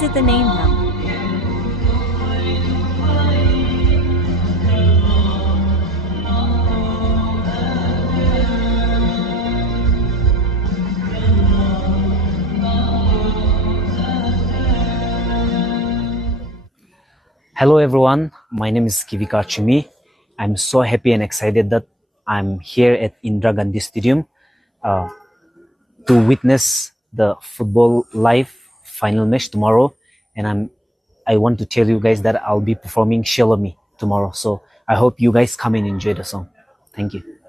visit the name hub. Hello everyone, my name is Kevika Achumi. I'm so happy and excited that I'm here at Indira Gandhi Stadium uh, to witness the football live final match tomorrow. And I want to tell you guys that I'll be performing Shalom Me tomorrow. So I hope you guys come and enjoy the song. Thank you.